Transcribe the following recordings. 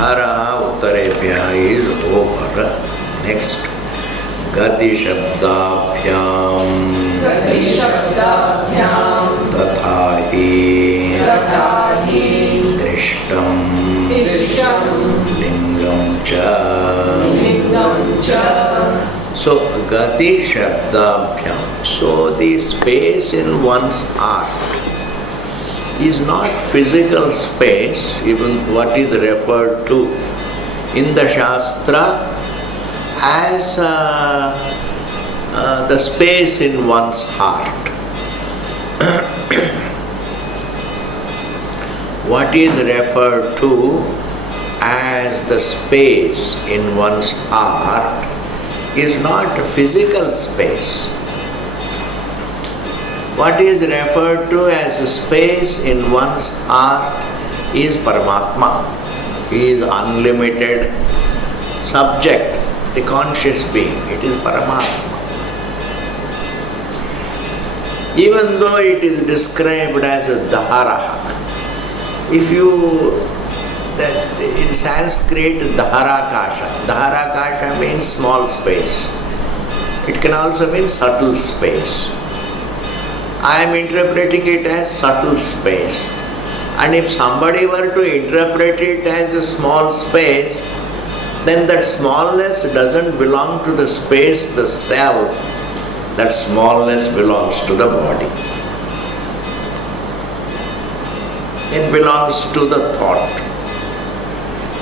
Dharaha Uttarebhya is over. Next. Gati Shabdabhyam Tathahi Drishtam Lingam Cha. So, Gati Shabdabhyam. So, the space in one's heart is not physical space, even what is referred to in the Shastra as the space in one's heart. What is referred to as the space in one's heart is not a physical space. What is referred to as a space in one's heart is Paramatma, is unlimited subject, the conscious being. It is Paramatma. Even though it is described as a Dharaha, if you, that in Sanskrit, Dharakasha means small space. It can also mean subtle space. I am interpreting it as subtle space. And if somebody were to interpret it as a small space, then that smallness doesn't belong to the space, the self. That smallness belongs to the body. It belongs to the thought.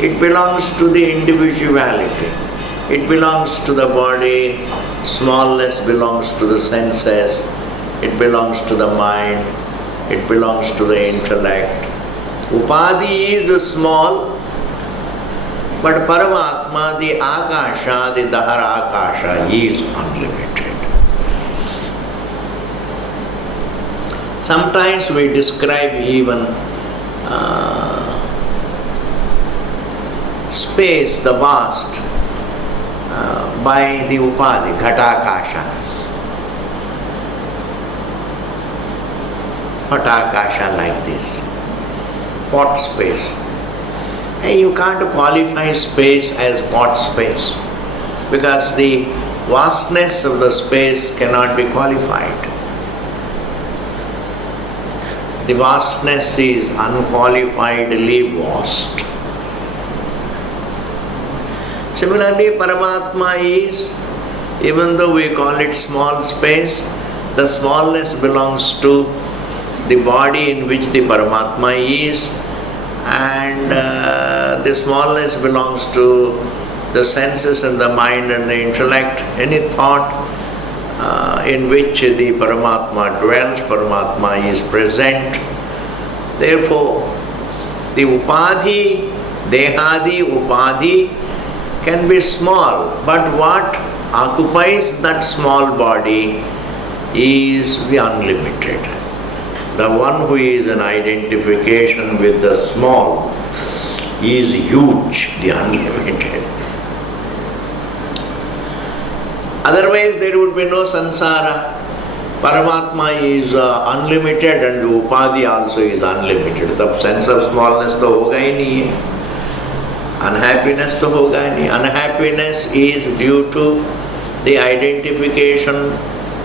It belongs to the individuality. It belongs to the body. Smallness belongs to the senses. It belongs to the mind. It belongs to the intellect. Upadhi is small, but Paramatma, the Akasha, the Dharakasha is unlimited. Sometimes we describe even space, the vast, by the Upadhi, Ghatakasha. Ghatakasha like this, pot space. And you can't qualify space as pot space because the vastness of the space cannot be qualified. The vastness is unqualifiedly vast. Similarly, Paramatma is, even though we call it small space, the smallness belongs to the body in which the Paramatma is, and the smallness belongs to the senses and the mind and the intellect. Any thought in which the Paramatma dwells, Paramatma is present. Therefore, the Upadhi, Dehadi Upadhi can be small, but what occupies that small body is the unlimited. The one who is an identification with the small is huge, the unlimited. Otherwise there would be no samsara. Paramatma is unlimited and the Upadhi also is unlimited. The sense of smallness to hoga hi nahi hai. Unhappiness to hoga hi nahi. Unhappiness is due to the identification.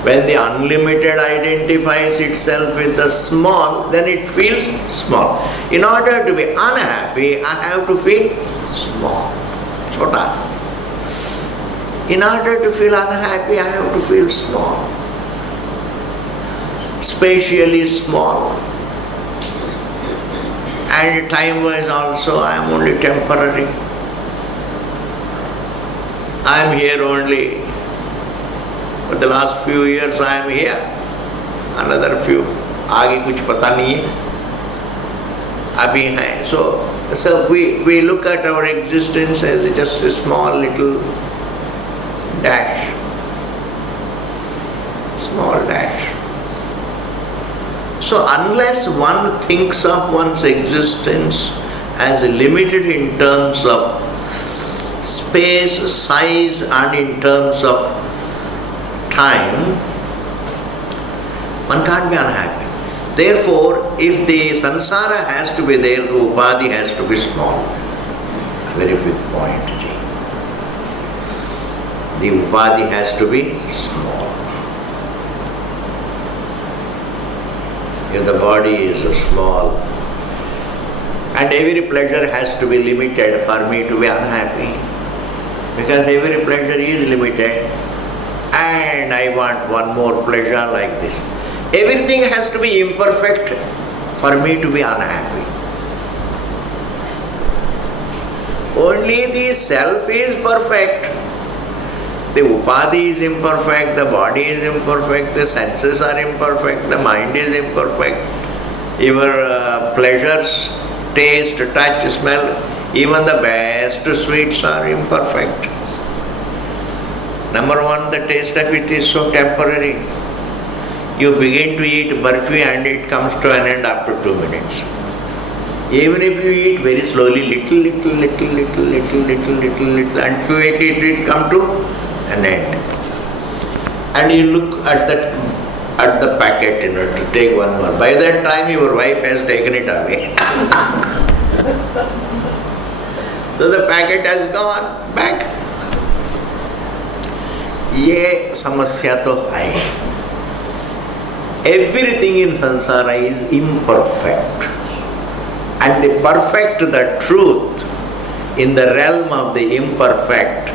When the unlimited identifies itself with the small, then it feels small. In order to be unhappy, I have to feel small, chota. In order to feel unhappy, I have to feel small, spatially small. And time-wise also, I am only temporary. I am here only. For the last few years I am here, another few, आगे कुछ पता नहीं है, अभी है. So we look at our existence as just a small little dash, small dash. So unless one thinks of one's existence as limited in terms of space, size, and in terms of time, one can't be unhappy. Therefore, if the samsara has to be there, the upadhi has to be small. Very big point. The upadhi has to be small. If the body is small, and every pleasure has to be limited for me to be unhappy, because every pleasure is limited, and I want one more pleasure like this. Everything has to be imperfect for me to be unhappy. Only the self is perfect. The upadhi is imperfect, the body is imperfect, the senses are imperfect, the mind is imperfect. Your pleasures, taste, touch, smell, even the best sweets are imperfect. Number one, the taste of it is so temporary. You begin to eat barfi and it comes to an end after 2 minutes. Even if you eat very slowly, little, and you eat it will come to an end. And you look at the packet, to take one more. By that time your wife has taken it away. So the packet has gone back. ये समस्या तो है. Everything in samsara is imperfect. And the perfect, the truth, in the realm of the imperfect,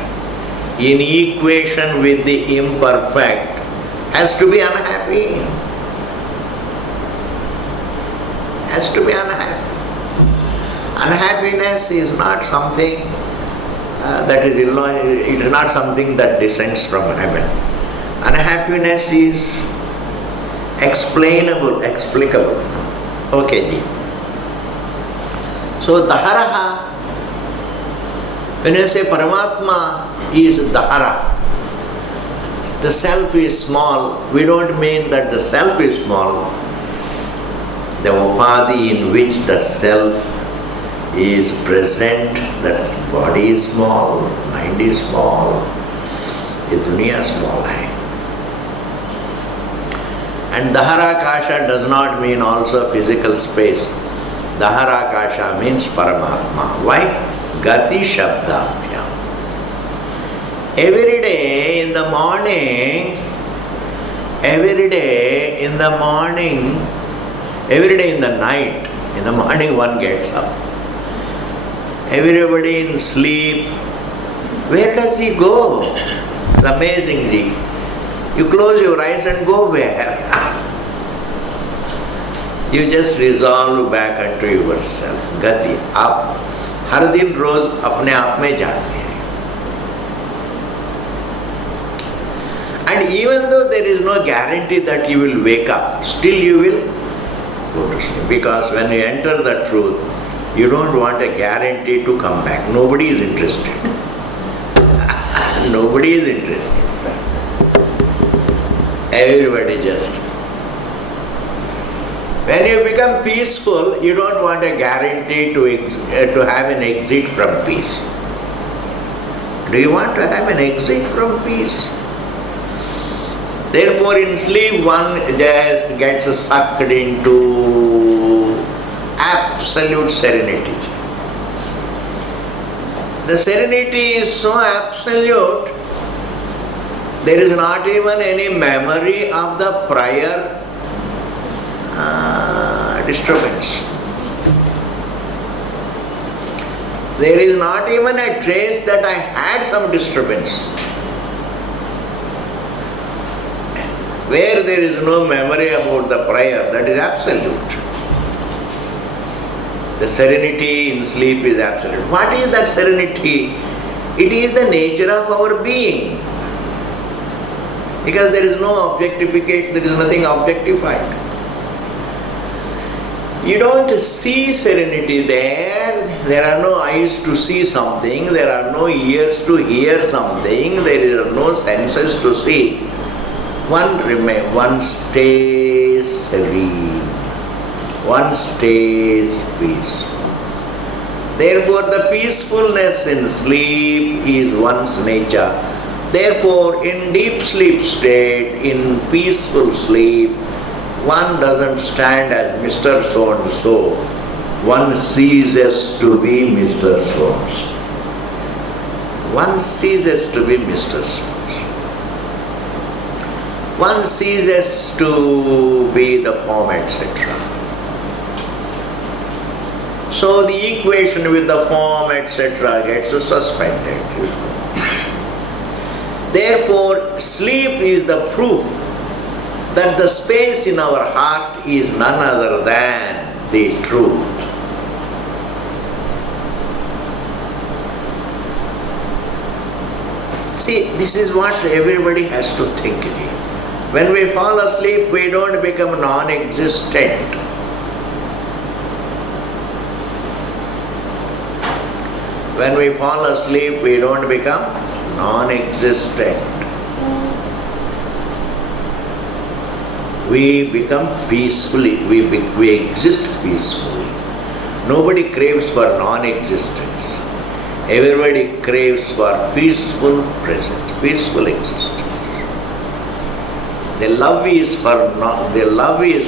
in equation with the imperfect, has to be unhappy. Has to be unhappy. Unhappiness is not something that is illogical. It is not something that descends from heaven. Unhappiness is explainable, explicable. Okay, ji. So Daharaha, when you say Paramatma is Dahara, the self is small, we don't mean that the self is small. The upadhi in which the self is present, that body is small, mind is small, ये दुनिया small है. And Daharakasha does not mean also physical space. Daharakasha means Paramatma. Why? Gati Shabdabhyam. Every day in the morning, every day in the morning, every day in the night, in the morning one gets up. Everybody in sleep. Where does he go? It's amazing, ji. You close your eyes and go where? You just resolve back unto yourself. Gati. आप हर दिन रोज अपने आप में जाते हैं. And even though there is no guarantee that you will wake up, still you will go to sleep. Because when you enter the truth, you don't want a guarantee to come back. Nobody is interested. Nobody is interested. Everybody just. When you become peaceful, you don't want a guarantee to have an exit from peace. Do you want to have an exit from peace? Therefore, in sleep, one just gets sucked into absolute serenity. The serenity is so absolute, there is not even any memory of the prior disturbance. There is not even a trace that I had some disturbance. Where there is no memory about the prior, that is absolute. The serenity in sleep is absolute. What is that serenity? It is the nature of our being. Because there is no objectification, there is nothing objectified. You don't see serenity there. There are no eyes to see something. There are no ears to hear something. There are no senses to see. One stays serene. One stays peaceful. Therefore, the peacefulness in sleep is one's nature. Therefore, in deep sleep state, in peaceful sleep, one doesn't stand as Mr. So-and-so. One ceases to be Mr. So-and-so. one ceases to be Mr. Source. One ceases to be the form, etc. So the equation with the form, etc. gets suspended. Therefore, sleep is the proof that the space in our heart is none other than the truth. See, this is what everybody has to think. When we fall asleep, we don't become non-existent. When we fall asleep, we don't become non-existent. We become peacefully, we exist peacefully. Nobody craves for non-existence. Everybody craves for peaceful presence, peaceful existence. The love is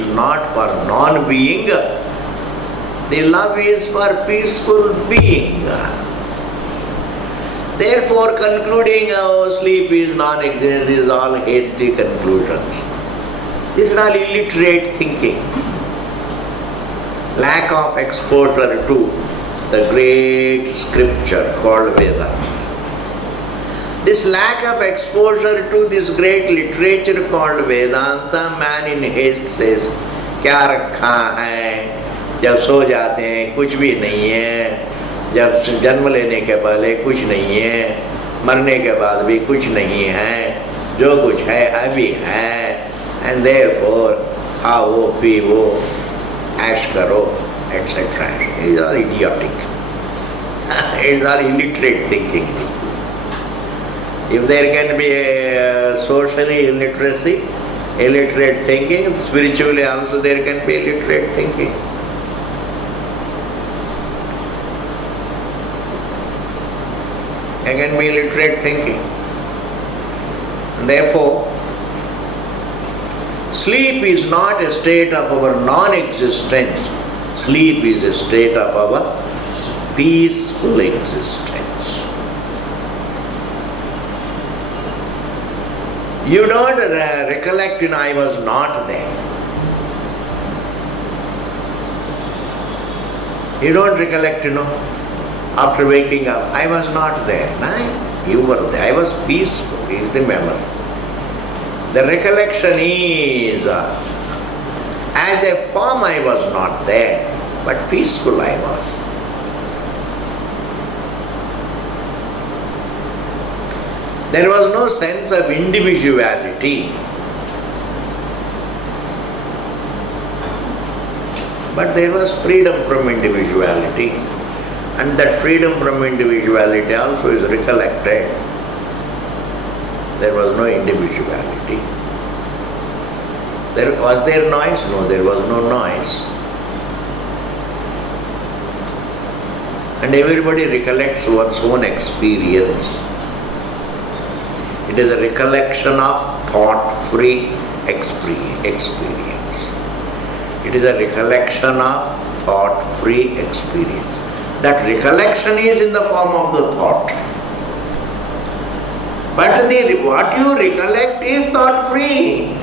not for non-being. The love is for peaceful being. Therefore, concluding sleep is non-existent, these are all hasty conclusions. These are all illiterate thinking. Lack of exposure to the great scripture called Vedanta. This lack of exposure to this great literature called Vedanta, man in haste says, क्या रखा है, जब सो जाते हैं कुछ भी नहीं है, जब जन्म लेने के पहले कुछ नहीं है, मरने के बाद भी कुछ नहीं है, जो कुछ है अभी है, and therefore खाओ पीवो ऐश करो etc. These are idiotic. It's all illiterate thinking. If there can be a socially illiteracy, illiterate thinking, spiritually also there can be illiterate thinking. There can be illiterate thinking. Therefore, sleep is not a state of our non-existence. Sleep is a state of our peaceful existence. You don't recollect, I was not there. You don't recollect, after waking up, I was not there. No, you were there. I was peaceful, is the memory. The recollection is, as a form I was not there, but peaceful I was. There was no sense of individuality. But there was freedom from individuality. And that freedom from individuality also is recollected. There was no individuality. Was there noise? No, there was no noise. And everybody recollects one's own experience. It is a recollection of thought-free experience. It is a recollection of thought-free experience. That recollection is in the form of the thought. But what you recollect is thought-free.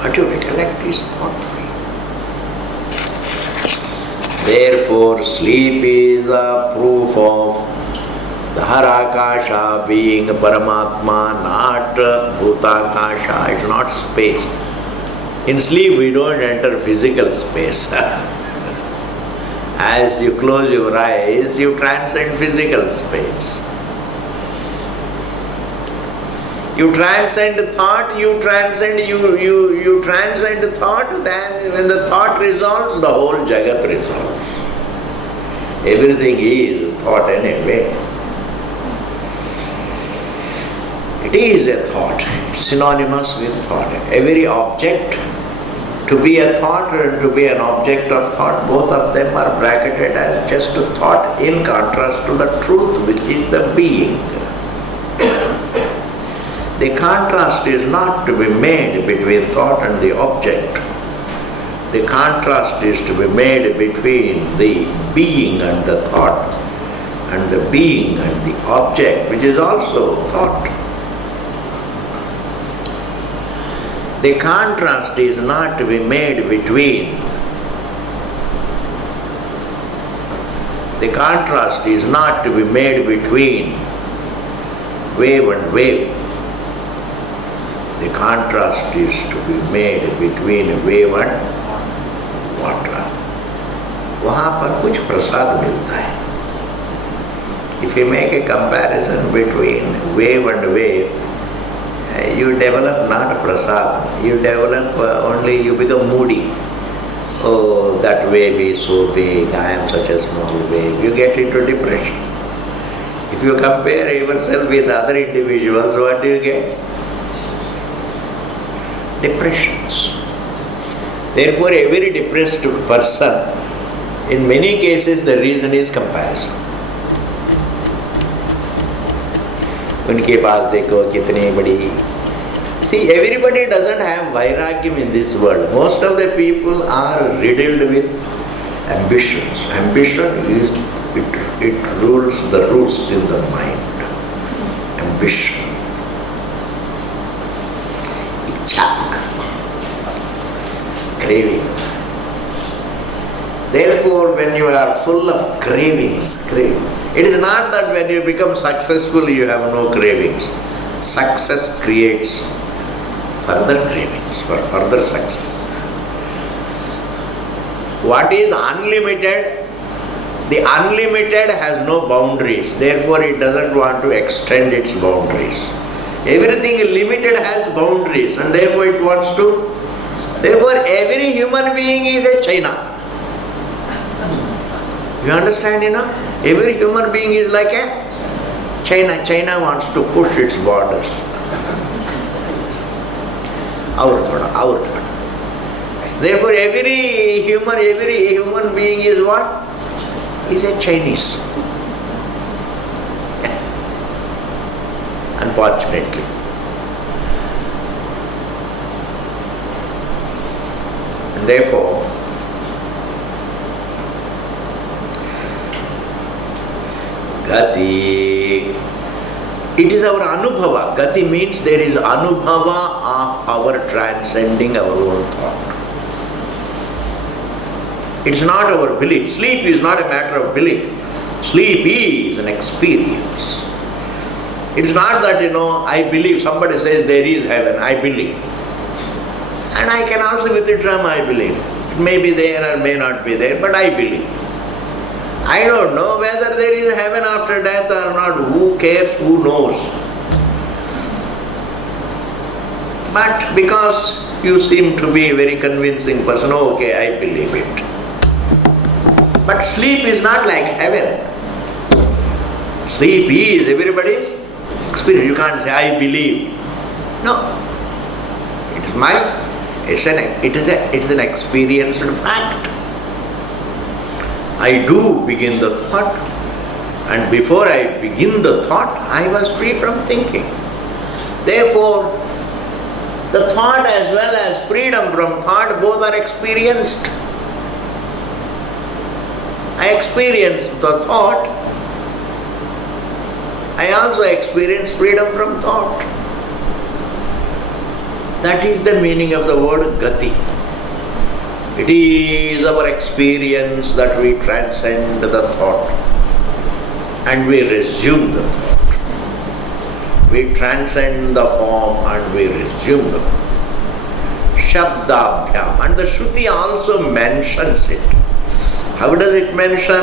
What you recollect is thought-free. Therefore, sleep is a proof of the Harakasha being Paramatma, not Bhutakasha. It's not space. In sleep we don't enter physical space. As you close your eyes, you transcend physical space. You transcend thought, you transcend thought, then when the thought resolves, the whole Jagat resolves. Everything is thought anyway. It is a thought, synonymous with thought. Every object, to be a thought and to be an object of thought, both of them are bracketed as just a thought in contrast to the truth, which is the being. The contrast is not to be made between thought and the object. the contrast is to be made between the being and the thought, and the being and the object, which is also thought. The contrast is not to be made between. The contrast is not to be made between wave and wave. The contrast is to be made between wave and water. वहाँ पर कुछ प्रसाद मिलता है. If you make a comparison between wave and wave, you develop not prasadam. You develop only, you become moody. Oh, that wave is so big, I am such a small wave. You get into depression. If you compare yourself with other individuals, what do you get? Depressions. Therefore, every depressed person, in many cases, the reason is comparison. उनके पास देखो कितनी बड़ी. See, everybody doesn't have vairagyam in this world. Most of the people are riddled with ambitions. Ambition is, it rules the roost in the mind. Ambition. Ichha. Cravings. Therefore, when you are full of cravings, it is not that when you become successful you have no cravings. Success creates further cravings for further success. What is unlimited? The unlimited has no boundaries. Therefore, it doesn't want to extend its boundaries. Everything limited has boundaries, and therefore it wants to. Therefore, every human being is a China. You understand, Every human being is like a China. China wants to push its borders. Our thoda. Therefore, every human being is what? Is a Chinese. Unfortunately. And therefore, Gati, it is our anubhava. Gati means there is anubhava of our transcending our own thought. It's not our belief. Sleep is not a matter of belief. Sleep is an experience. It's not that, I believe. Somebody says there is heaven, I believe. And I can also withdraw my belief. It may be there or may not be there, but I believe. I don't know whether there is heaven after death or not. Who cares? Who knows? But because you seem to be a very convincing person, okay, I believe it. But sleep is not like heaven. Sleep is everybody's experience. You can't say, I believe. No. It is an experienced fact. I do begin the thought, and before I begin the thought, I was free from thinking. Therefore, the thought as well as freedom from thought, both are experienced. I experienced the thought, I also experienced freedom from thought. That is the meaning of the word Gati. It is our experience that we transcend the thought and we resume the thought. We transcend the form and we resume the form. Shabdabhyam. And the Shruti also mentions it. How does it mention?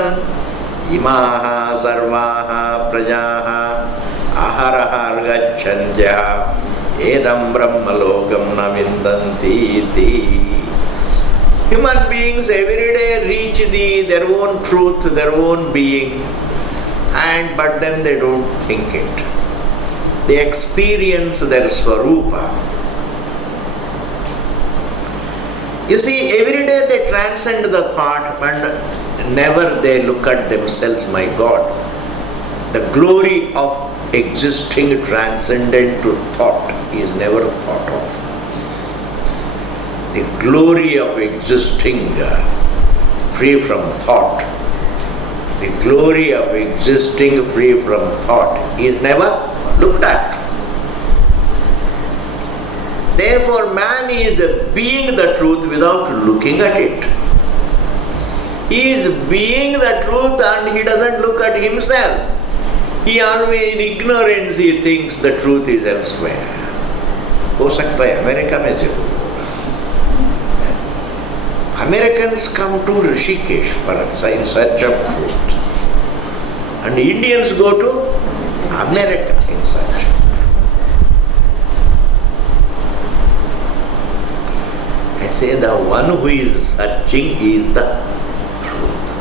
Imaha sarvaha prajaha aharaha argachandya edam brahmalogam navindanti iti. Human beings every day reach their own truth, their own being, but then they don't think it. They experience their swarupa. You see, every day they transcend the thought and never they look at themselves, my God. The glory of existing transcendent to thought is never thought of. the glory of existing free from thought. The glory of existing free from thought is never looked at. Therefore, man is being the truth without looking at it. He is being the truth and he doesn't look at himself. He always in ignorance he thinks the truth is elsewhere. हो सकता है America में जरूर. Americans come to Rishikesh in search of truth. And Indians go to America in search of truth. I say the one who is searching is the truth.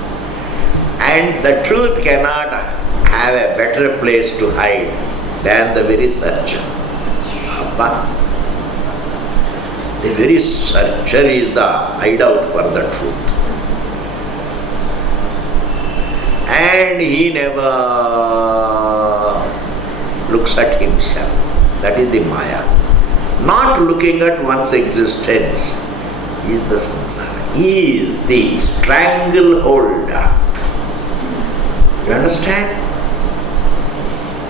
And the truth cannot have a better place to hide than the very searcher. Abba. The very searcher is the hideout for the truth. And he never looks at himself. That is the Maya. Not looking at one's existence is the samsara. He is the strangleholder. You understand?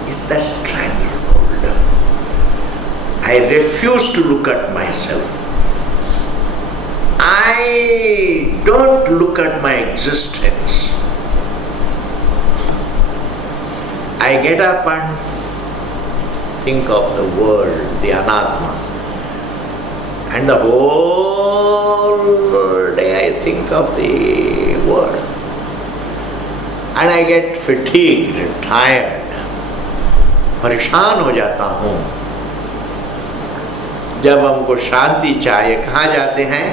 Is the strangleholder. I refuse to look at myself. I don't look at my existence. I get up and think of the world, the anatma. And the whole day I think of the world. And I get fatigued, tired, परेशान हो जाता हूँ. जब हमको शांति चाहिए कहाँ जाते हैं?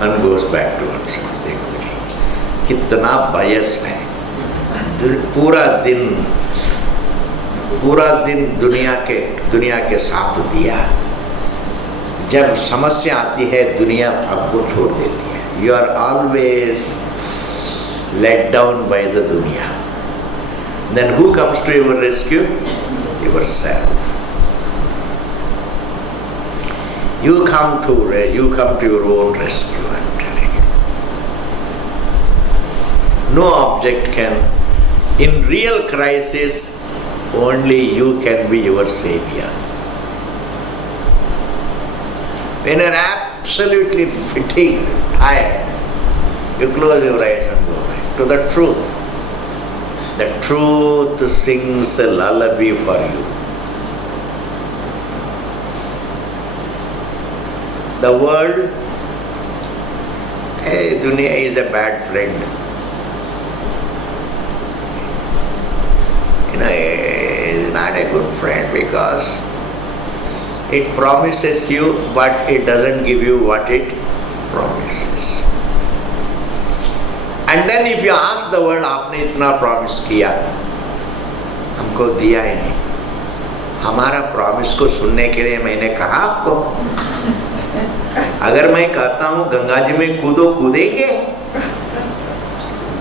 One goes back to oneself. कितना बयस है. पूरा दिन दुनिया के साथ दिया. जब समस्या आती है दुनिया आपको छोड़ देती है. You are always let down by the dunya. Then who comes to your rescue? Yourself. You come to your own rescue, I'm telling you. No object can. In real crisis, only you can be your savior. When you are absolutely fatigued, tired, you close your eyes and go back to the truth. The truth sings a lullaby for you. The world, dunya is a bad friend. It's not a good friend because it promises you but it doesn't give you what it promises. And then if you ask the world, आपने इतना promise किया, हमको दिया ही नहीं. हमारा promise को सुनने के लिए मैंने कहा आपको. अगर मैं कहता हूँ गंगा जी में कूदेंगे,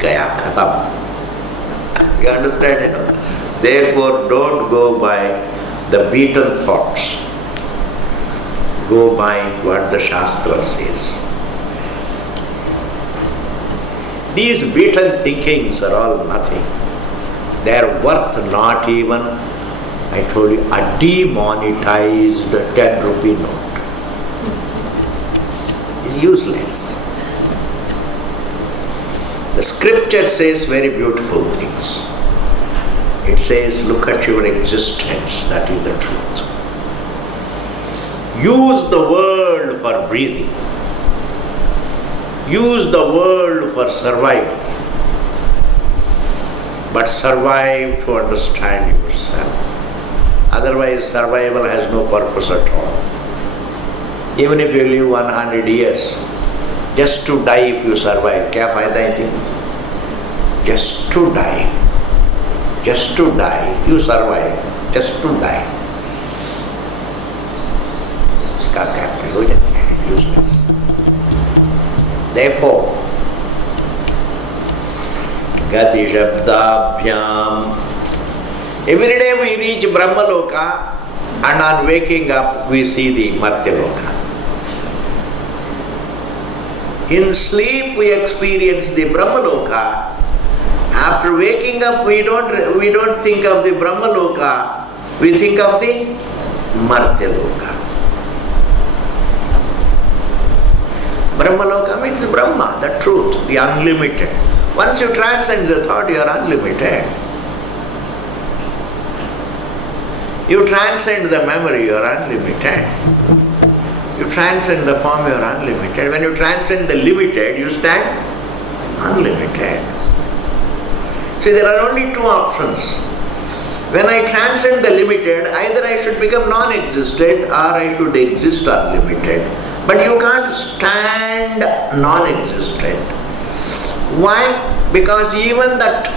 गया खत्म. You understand, you know? Therefore, don't go by the beaten thoughts. Go by what the Shastra says. These beaten thinkings are all nothing. They are worth not even, I told you, a demonetized 10 rupee note. It's useless. The scripture says very beautiful things. It says, look at your existence, that is the truth. Use the world for breathing. Use the world for survival. But survive to understand yourself. Otherwise, survival has no purpose at all. Even if you live 100 years, just to die if you survive, क्या फायदा है जी? Just to die. Just to die. You survive. Just to die. इसका क्या प्रयोजन है? Useless. Therefore, Gati Shabdabhyam. Every day we reach Brahmaloka and on waking up we see the Martyaloka. In sleep we experience the Brahmaloka. After waking up we don't think of the Brahmaloka, we think of the Martyaloka. Brahmaloka means Brahma, the truth, the unlimited. Once you transcend the thought, you are unlimited. You transcend the memory, you are unlimited. You transcend the form, you are unlimited. When you transcend the limited, you stand unlimited. See, there are only two options. When I transcend the limited, either I should become non-existent or I should exist unlimited. But you can't stand non-existent. Why? Because even that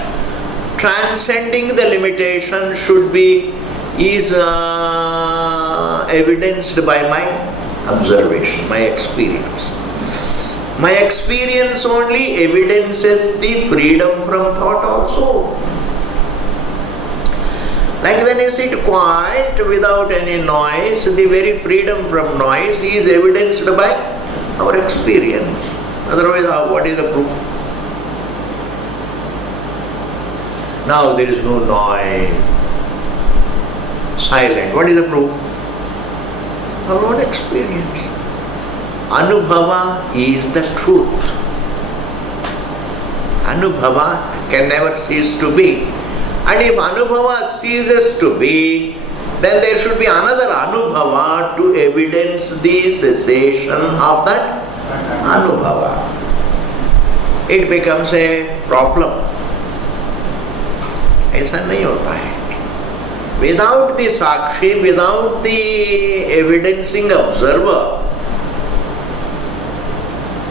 transcending the limitation is evidenced by my observation, my experience. My experience only evidences the freedom from thought also. Like when you sit quiet without any noise, the very freedom from noise is evidenced by our experience. Otherwise, what is the proof? Now there is no noise, silent. What is the proof? Our own experience. Anubhava is the truth. Anubhava can never cease to be. And if Anubhava ceases to be, then there should be another Anubhava to evidence the cessation of that Anubhava. It becomes a problem. ऐसा नहीं होता है. Without the Sakshi, without the evidencing observer,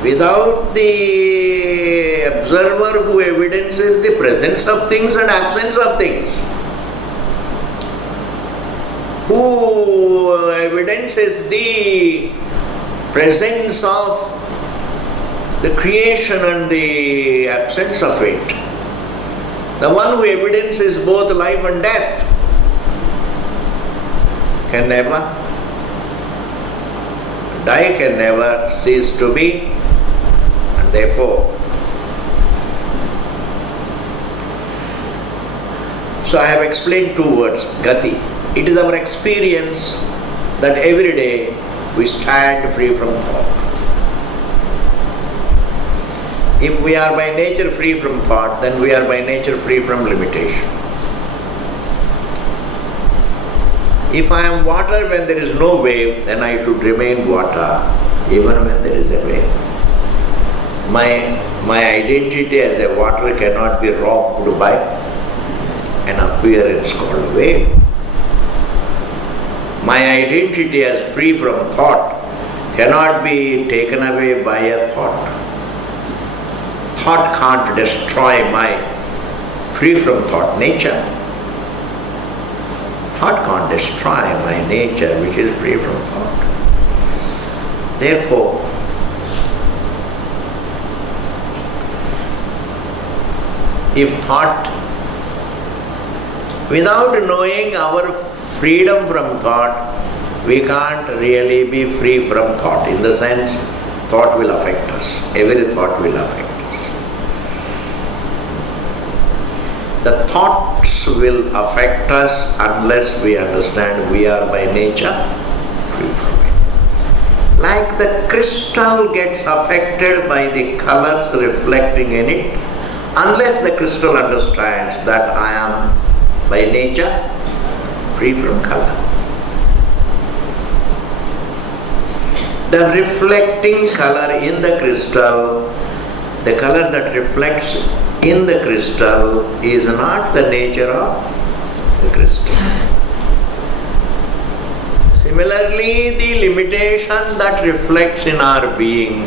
without the observer who evidences the presence of things and absence of things, who evidences the presence of the creation and the absence of it, the one who evidences both life and death, can never die, can never cease to be. Therefore, so I have explained two words, Gati. It is our experience that every day we stand free from thought. If we are by nature free from thought, then we are by nature free from limitation. If I am water when there is no wave, then I should remain water even when there is a wave. My identity as a water cannot be robbed by an appearance called wave. My identity as free from thought cannot be taken away by a thought. Thought can't destroy my free from thought nature. Thought can't destroy my nature which is free from thought. Therefore, if thought, without knowing our freedom from thought, we can't really be free from thought. In the sense, thought will affect us. Every thought will affect us. The thoughts will affect us unless we understand we are by nature free from it. Like the crystal gets affected by the colors reflecting in it, unless the crystal understands that I am by nature free from color. The reflecting color in the crystal, the color that reflects in the crystal is not the nature of the crystal. Similarly, the limitation that reflects in our being,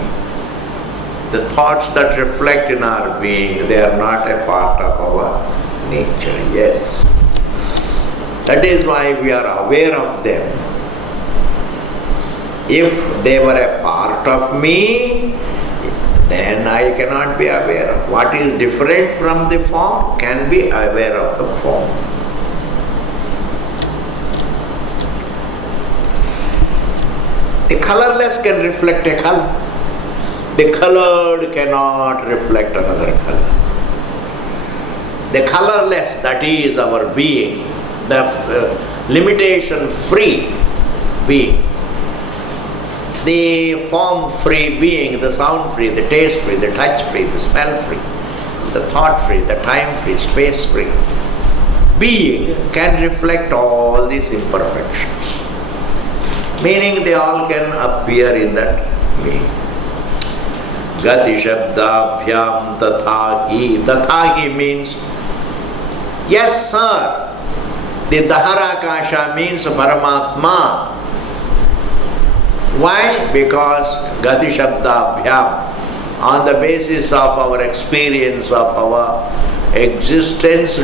the thoughts that reflect in our being, they are not a part of our nature. Yes. That is why we are aware of them. If they were a part of me, then I cannot be aware of. What is different from the form can be aware of the form. The colorless can reflect a color. The colored cannot reflect another color. The colorless, that is our being, the limitation-free being, the form-free being, the sound-free, the taste-free, the touch-free, the smell-free, the thought-free, the time-free, space-free being can reflect all these imperfections. Meaning they all can appear in that being. Gati shabdabhyam tathahi. Tathahi means, yes sir. The Daharakasha means Paramatma. Why? Because Gati shabdabhyam, on the basis of our experience of our existence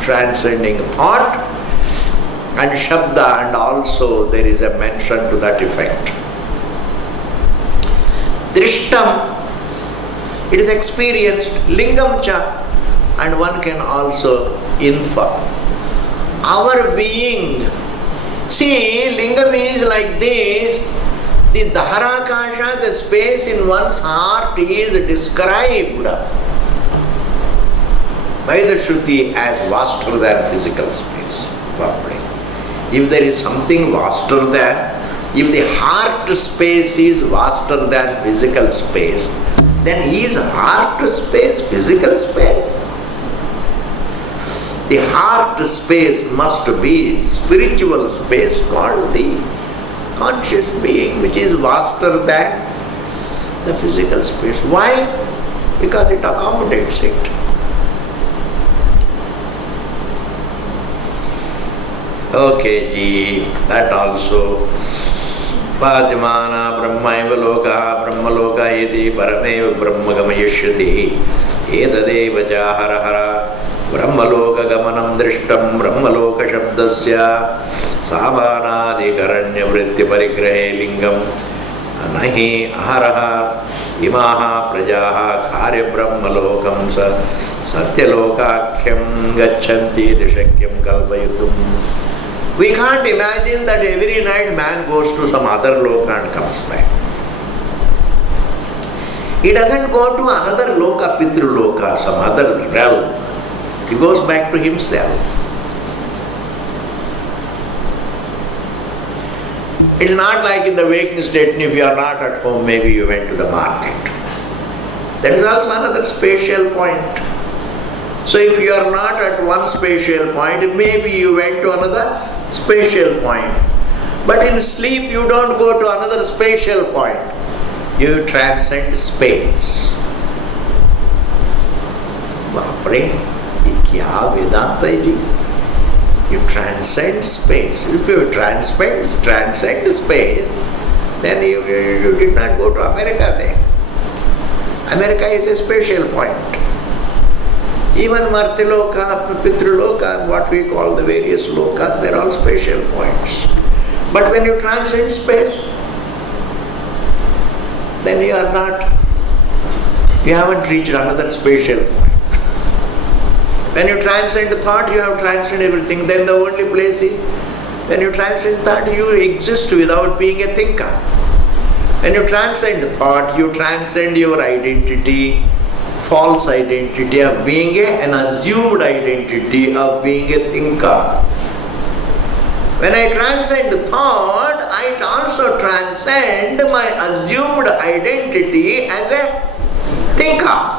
transcending thought and Shabda, and also there is a mention to that effect. Drishtam, it is experienced, Lingam cha, and one can also infer. Our being, see, Lingam is like this, the Dharakasha, the space in one's heart is described by the Shruti as vaster than physical space. If there is something vaster than, if the heart space is vaster than physical space, then is heart space physical space? The heart space must be spiritual space called the conscious being, which is vaster than the physical space. Why? Because it accommodates it. Okay, ji, that also. Padimana brahmaiva loka brahmaloka iti parameva brahmagamayishyati etadeva jahara hara brahmaloka gamanam drishtam brahmaloka shabdasya savanadikaranya vritti parigrahe lingam nahi aharaha imaha prajaha karya brahmalokam sa satyalokakyam gachanti dishakyam kalpayatum. We can't imagine that every night man goes to some other loka and comes back. He doesn't go to another loka, pitru loka, some other realm. He goes back to himself. It's not like in the waking state, if you are not at home, maybe you went to the market. That is also another spatial point. So if you are not at one spatial point, maybe you went to another spatial point. But in sleep you don't go to another spatial point. You transcend space. Baapre, ye kya Vedanta hai ji? You transcend space. If you transcend space, then you did not go to America then. America is a spatial point. Even Martiloka, Pitruloka, what we call the various lokas, they are all spatial points. But when you transcend space, then you haven't reached another spatial point. When you transcend thought, you have transcended everything. Then the only place is, when you transcend thought, you exist without being a thinker. When you transcend thought, you transcend your identity, false identity of being an assumed identity of being a thinker. When I transcend thought, I also transcend my assumed identity as a thinker.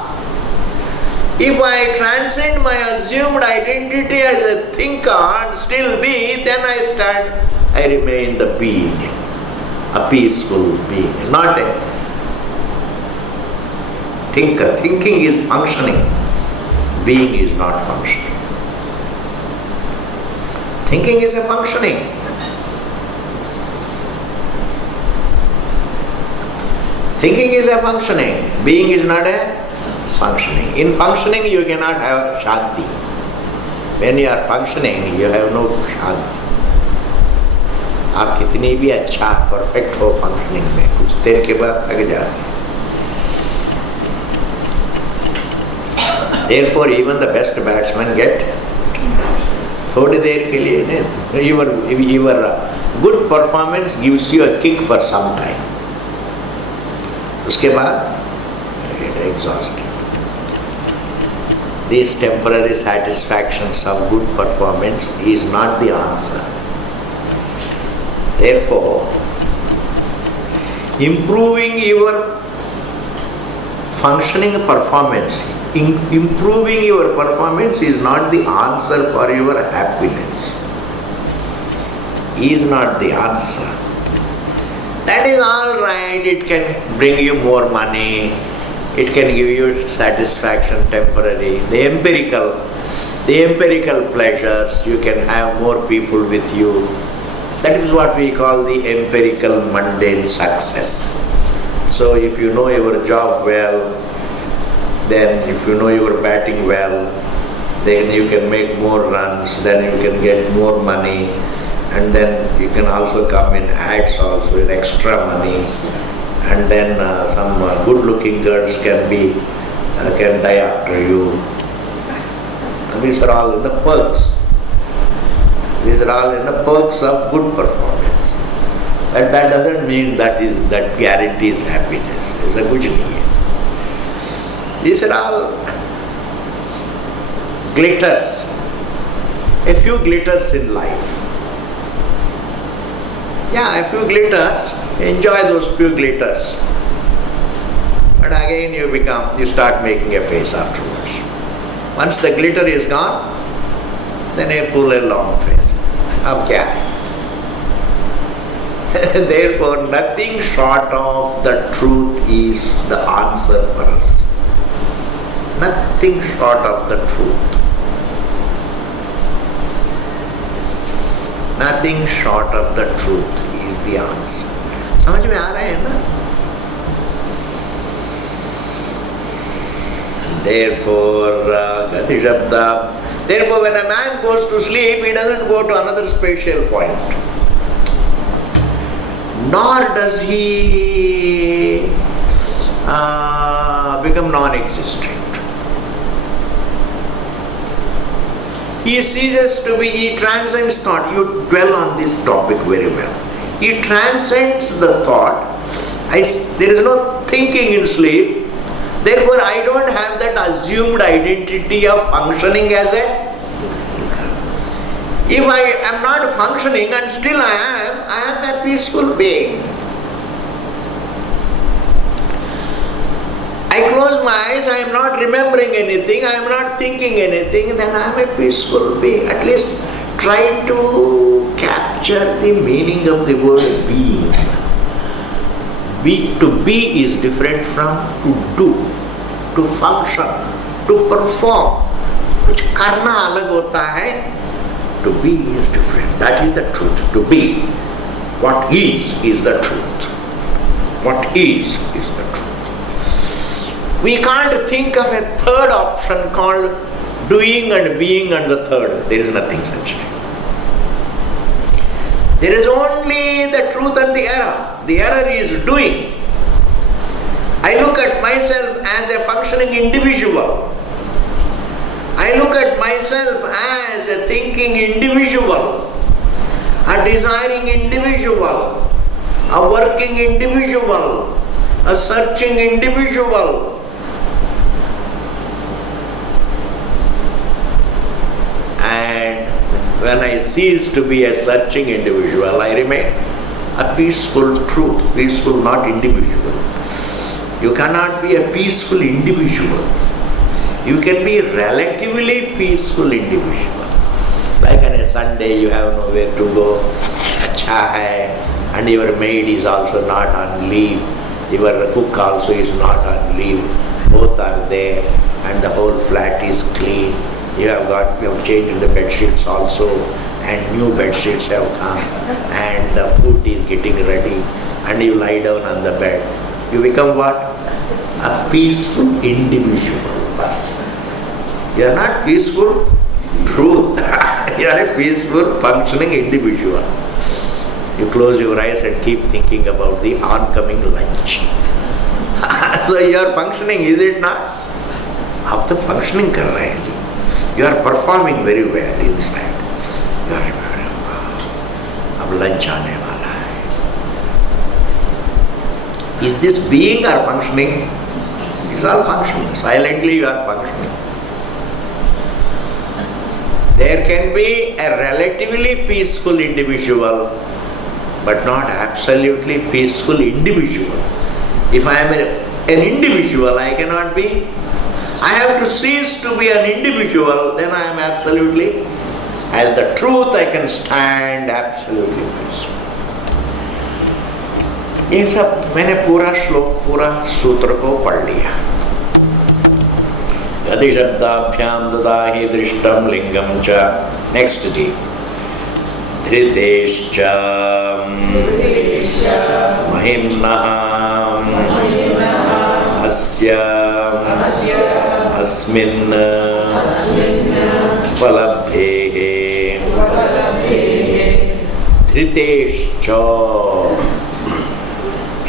If I transcend my assumed identity as a thinker and still be, then I remain the being, a peaceful being, not a thinker. Thinking is functioning. Being is not functioning. Thinking is a functioning. Thinking is a functioning. Being is not a functioning. In functioning you cannot have shanti. When you are functioning, you have no shanti. आप कितनी भी अच्छा perfect हो functioning में, कुछ देर के बाद थक जाते हैं. Therefore, even the best batsmen get थोड़ी देर के लिए नहीं. Your good performance gives you a kick for some time. उसके बाद exhausted. These temporary satisfactions of good performance is not the answer. Therefore, improving your functioning performance, improving your performance is not the answer for your happiness. Is not the answer. That is all right, it can bring you more money, it can give you satisfaction temporary. The empirical pleasures, you can have more people with you. That is what we call the empirical mundane success. So if you know your job well, then if you know you are batting well, then you can make more runs, then you can get more money, and then you can also come in ads also in extra money, and then some good-looking girls can die after you. And these are all in the perks. These are all in the perks of good performance. But that doesn't mean that guarantees happiness. It's a kuch nahi hai. These are all glitters. A few glitters in life. Yeah, a few glitters. Enjoy those few glitters. But again you start making a face afterwards. Once the glitter is gone, then you pull a long face. Ab kya hai? Therefore, nothing short of the truth is the answer for us. Nothing short of the truth. Nothing short of the truth is the answer. समझ में आ रहा है ना? Therefore, Gati Shabda. Therefore, when a man goes to sleep, he doesn't go to another spatial point. Nor does he become non-existent. He ceases to be, he transcends thought. You dwell on this topic very well. He transcends the thought. There is no thinking in sleep. Therefore, I don't have that assumed identity of functioning as a thinker. If I am not functioning and still I am a peaceful being. I close my eyes, I am not remembering anything, I am not thinking anything, then I am a peaceful being. At least try to capture the meaning of the word being. To be is different from to do, to function, to perform. कुछ करना अलग होता है. To be is different. That is the truth. To be. What is the truth. What is the truth. We can't think of a third option called doing and being and the third. There is nothing such thing. There is only the truth and the error. The error is doing. I look at myself as a functioning individual. I look at myself as a thinking individual, a desiring individual, a working individual, a searching individual. And when I cease to be a searching individual, I remain a peaceful truth, peaceful, not individual. You cannot be a peaceful individual. You can be a relatively peaceful individual. Like on a Sunday, you have nowhere to go, acha hai, and your maid is also not on leave, your cook also is not on leave, both are there, and the whole flat is clean. You have changed the bed sheets also, and new bed sheets have come, and the food is getting ready, and you lie down on the bed. You become what? A peaceful individual person. You are not peaceful truth. You are a peaceful functioning individual. You close your eyes and keep thinking about the oncoming lunch. So you are functioning, is it not? आप तो functioning कर रहे हैं जी. You are performing very well inside. You are remembering, अब lunch आने वाला है. Is this being or functioning? It's all functioning. Silently you are functioning. There can be a relatively peaceful individual, but not absolutely peaceful individual. If I am an individual, I cannot be. I have to cease to be an individual, then I am absolutely, as the truth I can stand absolutely peaceful. ये सब मैंने पूरा श्लोक, पूरा सूत्र को पढ़ लिया. यदि शब्दाभ्याम ददाहि दृष्टम लिंगम च. नेक्स्ट जी. धृतेश्च महिम्नः अस्य अस्मिन् उपलब्धेः धृतेश्च.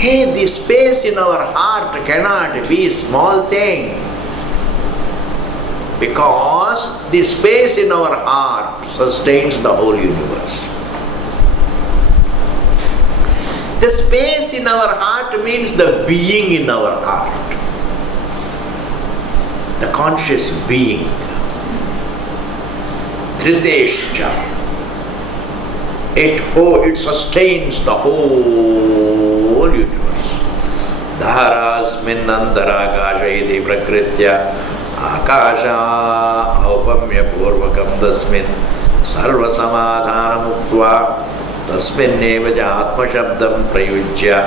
Hey, the space in our heart cannot be a small thing, because the space in our heart sustains the whole universe. The space in our heart means the being in our heart, the conscious being. Dhriteshcha. It sustains the whole universe. Dharasmin antarakasha iti prakritya akasha aupamya purvakam tasmin sarva samadhanam uktva tasmin nevaja atma shabdam prayujya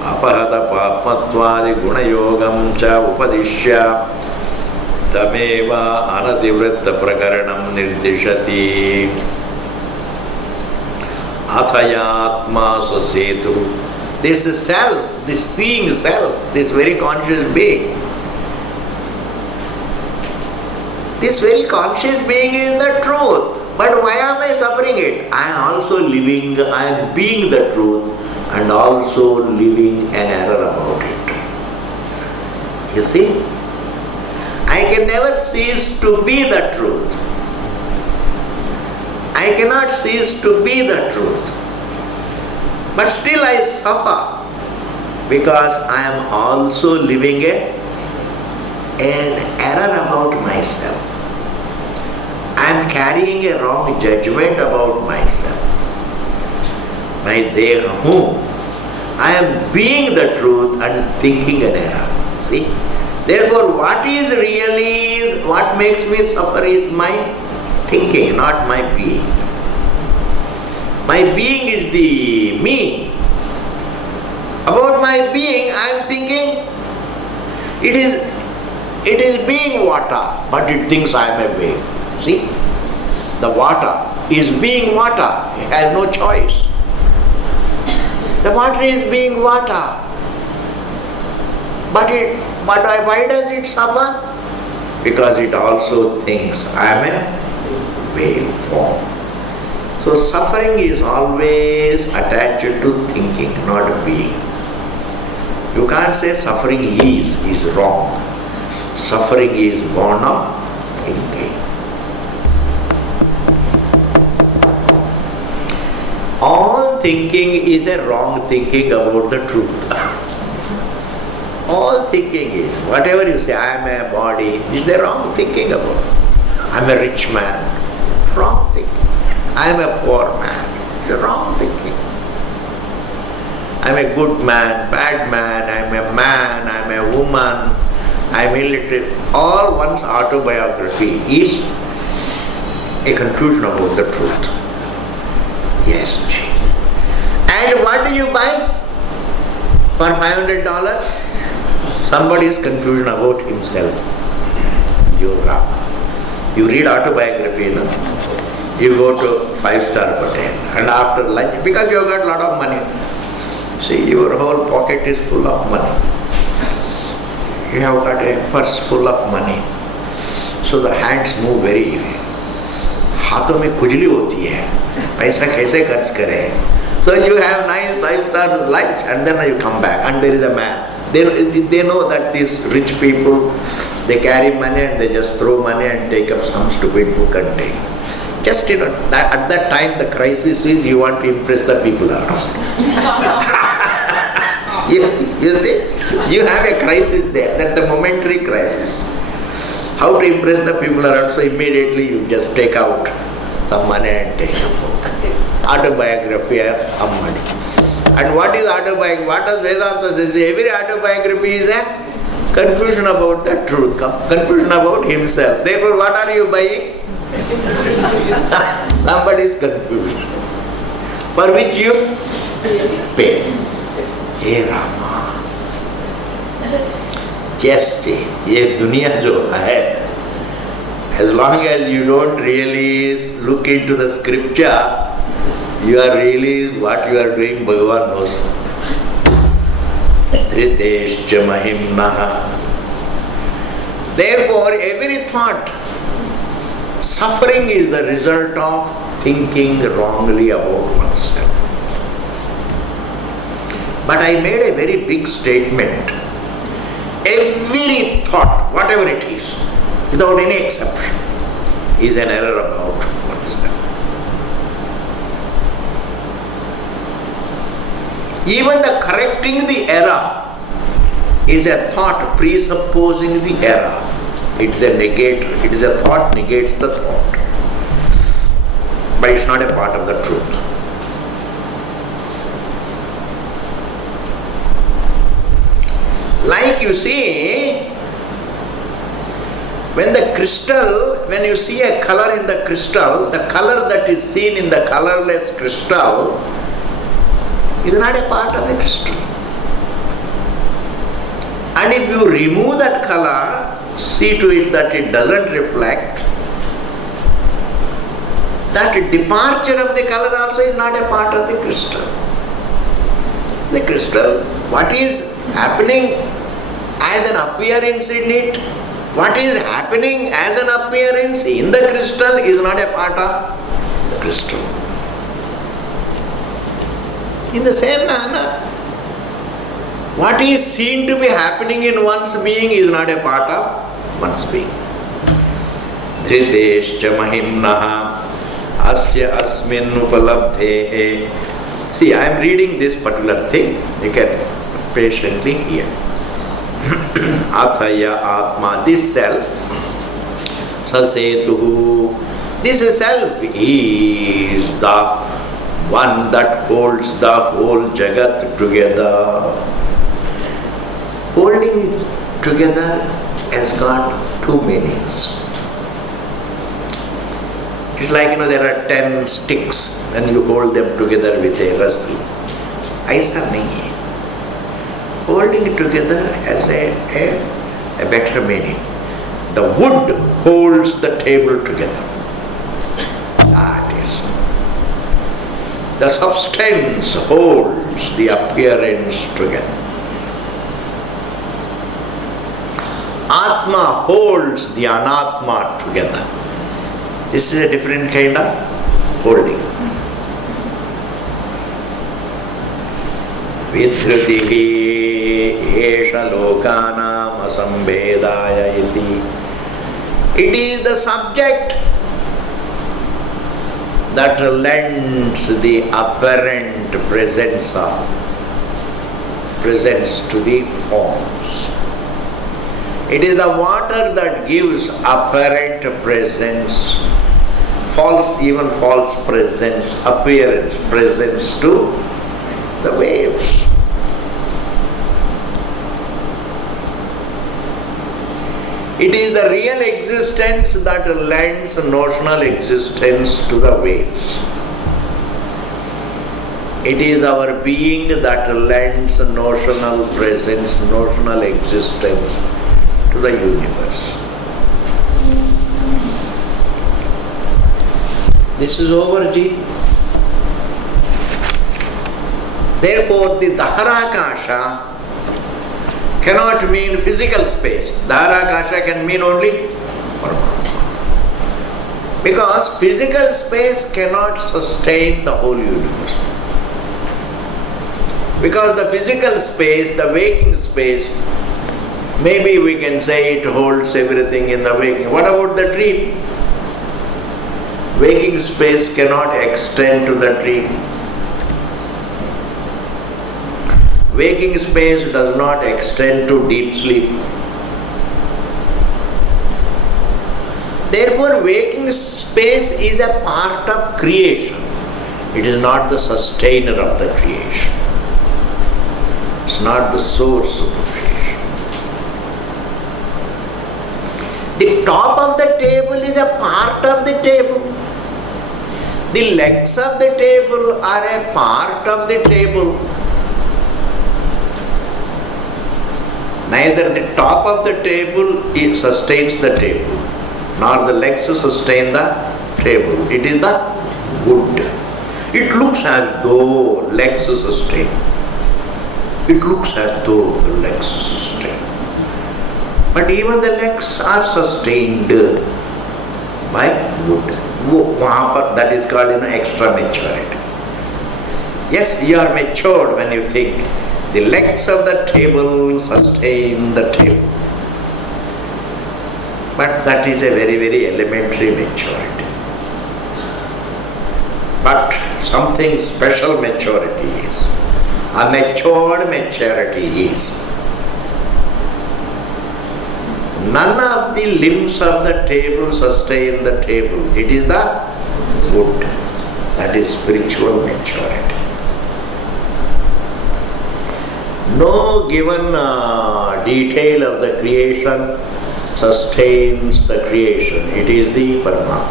apahata papmatvadi gunayogam cha upadishya tameva anativritta prakaranam nirdishati. Athayatma sasetu. This is self, this seeing self, this very conscious being. This very conscious being is the truth. But why am I suffering it? I am also living, I am being the truth and also living an error about it. You see? I can never cease to be the truth. I cannot cease to be the truth. But still I suffer because I am also living an error about myself. I am carrying a wrong judgment about myself. My dehamu. I am being the truth and thinking an error. See? Therefore, what makes me suffer is my thinking, not my being. My being is the me. About my being, I am thinking it is being water, but it thinks I am a wave. See? The water is being water. It has no choice. The water is being water. But why does it suffer? Because it also thinks I am a waveform. So suffering is always attached to thinking, not being. You can't say suffering is wrong. Suffering is born of thinking. All thinking is a wrong thinking about the truth. All thinking is, whatever you say, I am a body, this is a wrong thinking about it. I am a rich man. Wrong thinking. I am a poor man. It's a wrong thinking. I am a good man, bad man, I am a man, I am a woman, I am illiterate. All one's autobiography is a confusion about the truth. Yes. And what do you buy for $500? Somebody's confusion about himself. You read autobiography, no? You go to 5-star hotel and after lunch, because you have got a lot of money, see, your whole pocket is full of money. You have got a purse full of money. So the hands move very, हाथों में खुजली होती है, पैसा कैसे खर्च करें. So you have nice 5-star lunch and then you come back and there is a man. They know that these rich people, they carry money and they just throw money and take up some stupid book and take. Just, at that time the crisis is you want to impress the people around. You see? You have a crisis there. That's a momentary crisis. How to impress the people around? So immediately you just take out some money and take a book. Autobiography of somebody. And what is autobiography? What does Vedanta say? Every autobiography is a confusion about the truth, confusion about himself. Therefore, what are you buying? Somebody's confusion, for which you pay. Hey Rama, just ये दुनिया जो है, as long as you don't really look into the scripture, you are really what you are doing, Bhagavan knows. Dhriteshcha mahimnaha. Therefore, every thought, suffering is the result of thinking wrongly about oneself. But I made a very big statement. Every thought, whatever it is, without any exception, is an error about oneself. Even the correcting the error is a thought presupposing the error. It is a negator. It is a thought negates the thought. But it's not a part of the truth. Like you see, when you see a color in the crystal, the color that is seen in the colorless crystal is not a part of the crystal. And if you remove that color, see to it that it doesn't reflect, that departure of the color also is not a part of the crystal. The crystal, what is happening as an appearance in it, what is happening as an appearance in the crystal is not a part of the crystal. In the same manner, what is seen to be happening in one's being is not a part of one's being. Dhriteshcha mahimnaha asya asmin upalabdhehe. See, I am reading this particular thing. You can patiently hear. Athaya atma, this self, sasetuhu, this self is the one that holds the whole jagat together. Holding it together has got two meanings. It's like, there are 10 sticks and you hold them together with a rassi. Aisa nahi hai. Holding it together has a better meaning. The wood holds the table together. That is. The substance holds the appearance together. Atma holds the anatma together. This is a different kind of holding. Vidhritihi esha lokanam asambedaya iti. It is the subject that lends the apparent presence to the forms. It is the water that gives apparent presence, false presence, appearance, presence to the waves. It is the real existence that lends notional existence to the waves. It is our being that lends notional presence, notional existence to the universe. This is over, Ji. Therefore, the Daharakasha cannot mean physical space. Daharakasha can mean only Paramatma. Because physical space cannot sustain the whole universe. Because the physical space, the waking space, maybe we can say it holds everything in the waking. What about the tree? Waking space cannot extend to the tree. Waking space does not extend to deep sleep. Therefore, waking space is a part of creation. It is not the sustainer of the creation. It's not the source of the creation. The top of the table is a part of the table. The legs of the table are a part of the table. Neither the top of the table sustains the table, nor the legs sustain the table. It is the wood. It looks as though legs sustain. It looks as though the legs sustain. But even the legs are sustained by wood. That is called extra maturity. Yes, you are matured when you think the legs of the table sustain the table. But that is a very, very elementary maturity. But something special maturity is. A matured maturity is. None of the limbs of the table sustain the table. It is the wood. That is spiritual maturity. No given detail of the creation sustains the creation. It is the Paramatma.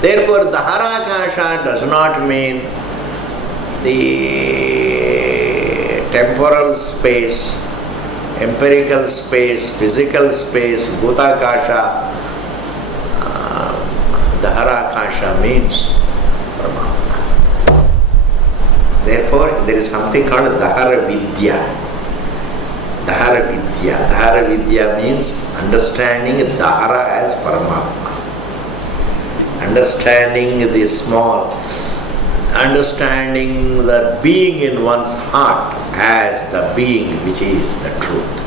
Therefore, Dharakasha does not mean the temporal space, empirical space, physical space. Bhutakasha, Dharakasha means Paramatma. Therefore, there is something called Dhara Vidya. Dhara Vidya. Dhara Vidya means understanding Dhara as Paramatma. Understanding the small, understanding the being in one's heart as the being which is the truth.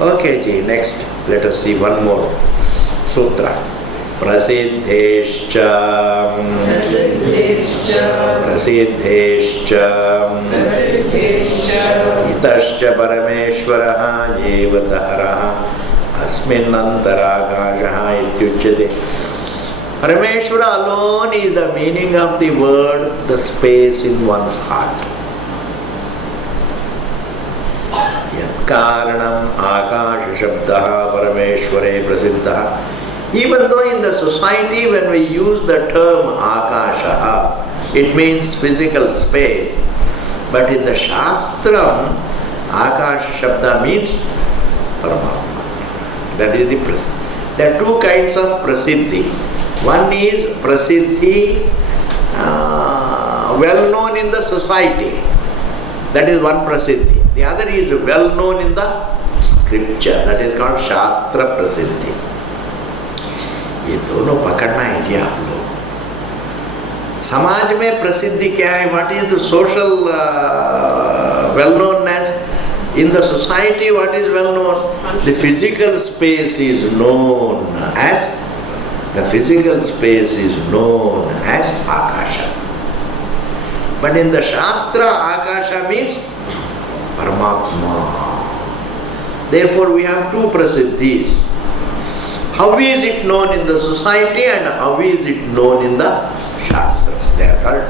Okay, ji, next let us see one more sutra. Prasiddhescha itascha parameshvaraha yeva dharaha asminnantarakashaha ityuchyate. Parameshvara alone is the meaning of the word, the space in one's heart. Yat karanam akasha shabdaha parameshvare prasiddha. Even though in the society when we use the term akasha, it means physical space. But in the Shastram, akasha shabda means Paramatma. That is the prasiddhi. There are two kinds of prasiddhi. One is prasiddhi, well known in the society. That is one prasiddhi. The other is well known in the scripture. That is called Shastra prasiddhi. ये दोनों पकड़ना है जी आप लोग. समाज में प्रसिद्धि क्या है? What is the social well knownness? In the society, what is well known? The physical space is known as Akasha. But in the Shastra, Akasha means Paramatma. Therefore, we have two prasiddhis. How is it known in the society and how is it known in the Shastras? They are called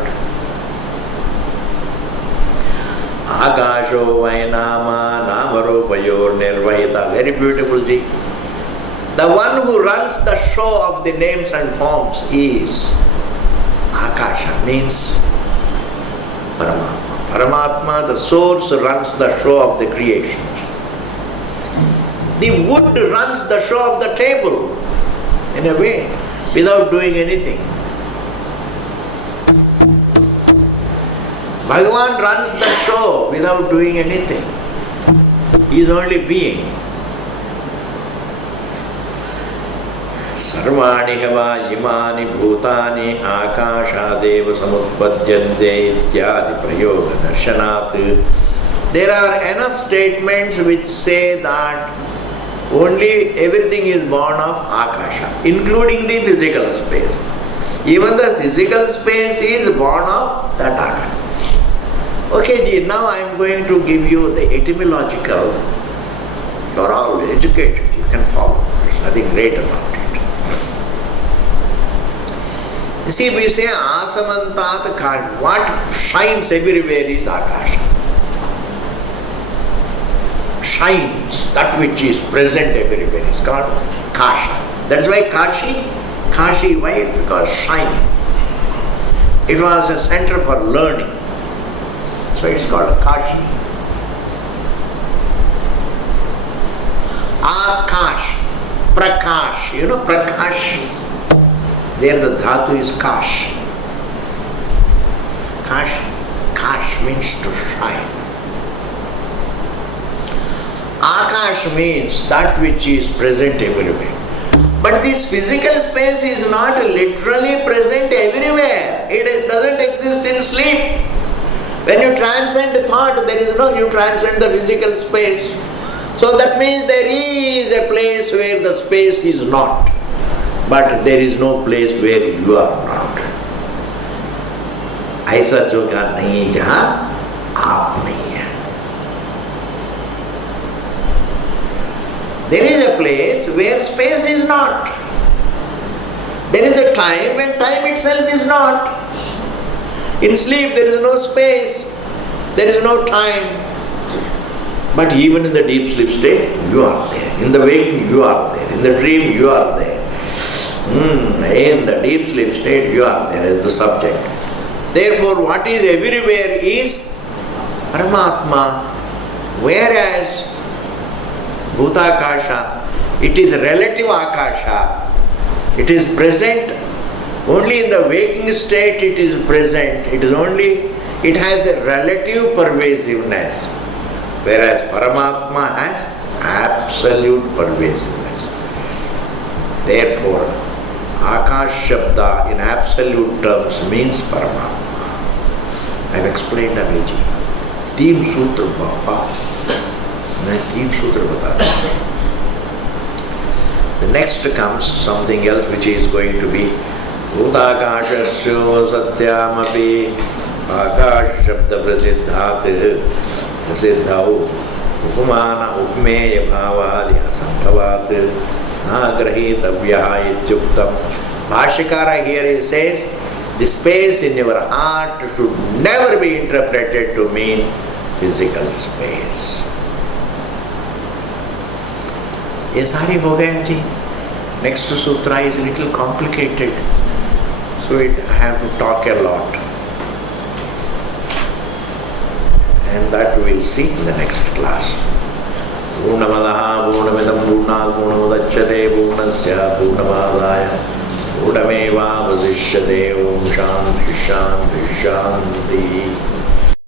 Akasho Vainama Namarupayor Nirvahita. Very beautiful ji. The one who runs the show of the names and forms is Akasha, means Paramatma. Paramatma, the source, runs the show of the creation. The wood runs the show of the table, in a way, without doing anything. Bhagavan runs the show without doing anything. He is only being. Sarvani hava imani bhutani akashadeva samutpadyante ityadi prayoga darshanat. There are enough statements which say that only everything is born of Akasha, including the physical space. Even the physical space is born of that Akasha. Okay, ji, now I am going to give you the etymological. You are all educated, you can follow. There's nothing great about it. You see, we say asamantat kasha. What shines everywhere is akasha. Shines, that which is present everywhere is called kasha. That's why Kashi, why? It's because shining. It was a center for learning. So it's called Kashi. Akash, Prakash. You know Prakash? There the dhatu is Kash. Kash means to shine. Akash means that which is present everywhere. But this physical space is not literally present everywhere. It doesn't exist in sleep. When you transcend thought, you transcend the physical space. So that means there is a place where the space is not. But there is no place where you are not. ऐसा जगह नहीं जहाँ आप नहीं है. There is a place where space is not. There is a time when time itself is not. In sleep there is no space, there is no time. But even in the deep sleep state, you are there. In the waking, you are there. In the dream, you are there. In the deep sleep state, you are there as the subject. Therefore, what is everywhere is Paramatma, whereas Bhutakasha, it is relative Akasha. It is present only in the waking state. It is present. It has a relative pervasiveness, whereas Paramatma has absolute pervasiveness. Therefore, Akash Shabda in absolute terms means Paramatma. I have explained Abhiji. 3 सूत्र बापा मैं 3 सूत्र बता रहा हूँ. The next comes something else which is going to be Bhutakashasyo satyamapi Akash Shabda prasiddhau upamana upmeya bhavadi asambhavat nagrahitavyaha ityuktam. Bhashikara here he says the space in your heart should never be interpreted to mean physical space. ये सारी हो गया जी. Next sutra is a little complicated, so I have to talk a lot, and that we will see in the next class. Purnamadaha Purnamidam Purnat Purnamudachyate Purnasya Purnamadaya Purnameva Vasishyate. Om Shanti Shanti Shanti.